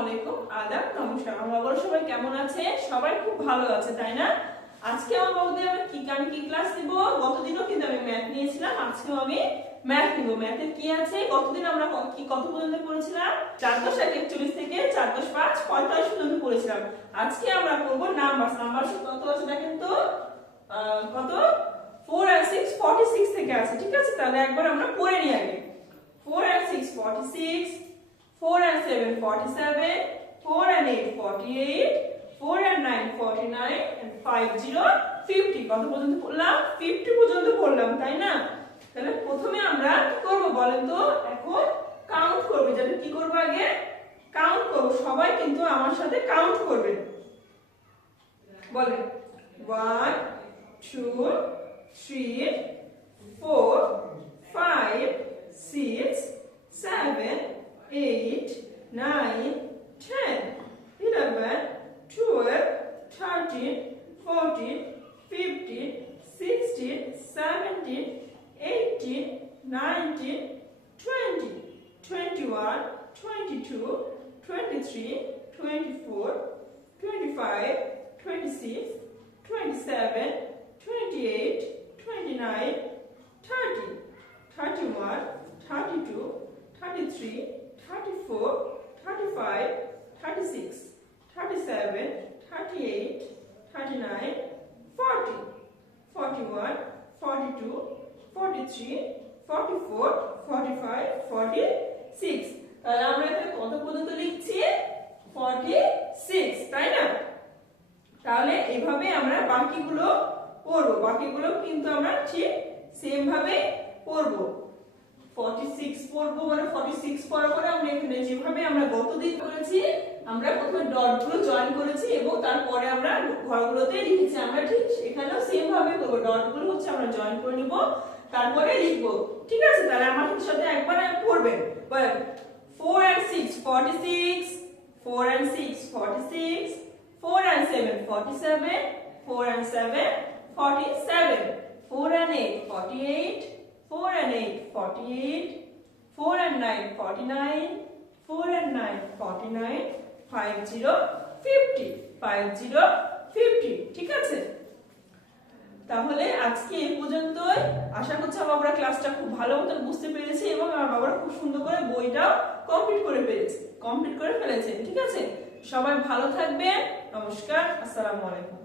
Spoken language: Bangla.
আলাইকুম, আদাব, নমস্কার। আমার বাবুরা সবাই কেমন আছে? সবাই খুব ভালো আছে, তাই না? আজকে আমার বাবুদের আমি কি ক্লাস নিব? গতদিনও কিন্তু আমি ম্যাথ নিয়েছিলাম, আজকেও আমি ম্যাথ নিব। ম্যাথে কি আছে? গতদিন আমরা কত পর্যন্ত পড়েছিলাম? 4-41 থেকে 4-5-45 পর্যন্ত পড়েছিলাম। আজকে আমরা করব নাম্বার কত আছে দেখেন তো। কত? 4 আর 6 46 থেকে আছে, ঠিক আছে? তাহলে একবার আমরা পড়ে নিই আগে। 4 and 6 46, 4 and 7 47, 4 and 8 48, 4 and 9 49, and 50 50। কত পর্যন্ত পড়লাম? 50 পর্যন্ত পড়লাম, তাই না? তাহলে প্রথমে আমরা কি করব বলেন তো? এখন কাউন্ট করব। যেটা কি করব আগে? কাউন্ট করব। সবাই কিন্তু আমার সাথে কাউন্ট করবেন। বলেন 1 2 3 4 5 6 7 8 9 10 11 12 13 14 15 16 17 18 19 20 21 22 23 24 25 26 27 28 29 30 31 32 33 34 35 36 37 38 39 40 41 42 43 44 45 46। তাহলে আমরা এখানে কত পর্যন্ত লিখছি? 46, তাই না? তাহলে এভাবে আমরা বাকিগুলো পড়বো। বাকিগুলো কিন্তু আমরা ঠিক সেম ভাবে পড়বো। 46 পড়বো, মানে 46 পড়ার পরে আমরা এখানে যেভাবে আমরা গতদিন করেছি, আমরা প্রথমে ডটগুলো জয়েন করেছি এবং তারপরে আমরা ঘরগুলোতে লিখেছি। আমরা ঠিক এখানেও সেম ভাবে করব। ডটগুলো হচ্ছে আমরা জয়েন করে নিব, তারপরে লিখব, ঠিক আছে? তাহলে আমার সাথে একবার পড়বেন। বলেন 4 and 6 46, 4 and 6 46, 4 and 7 47, 4 and 7 47, 4 and 8 48, 4 and 8 48, 4 and 9 49, 4 and 9 49, 50 50 50 50, ঠিক আছে? তাহলে আজকে এই পর্যন্তই। আশা করছি আমার বাবারা ক্লাসটা খুব ভালো মতো বুঝতে পেরেছে এবং আমার বাবারা খুব সুন্দর করে বইটাও কমপ্লিট করে ফেলেছে, ঠিক আছে? সবাই ভালো থাকবেন। নমস্কার, আসসালামু আলাইকুম।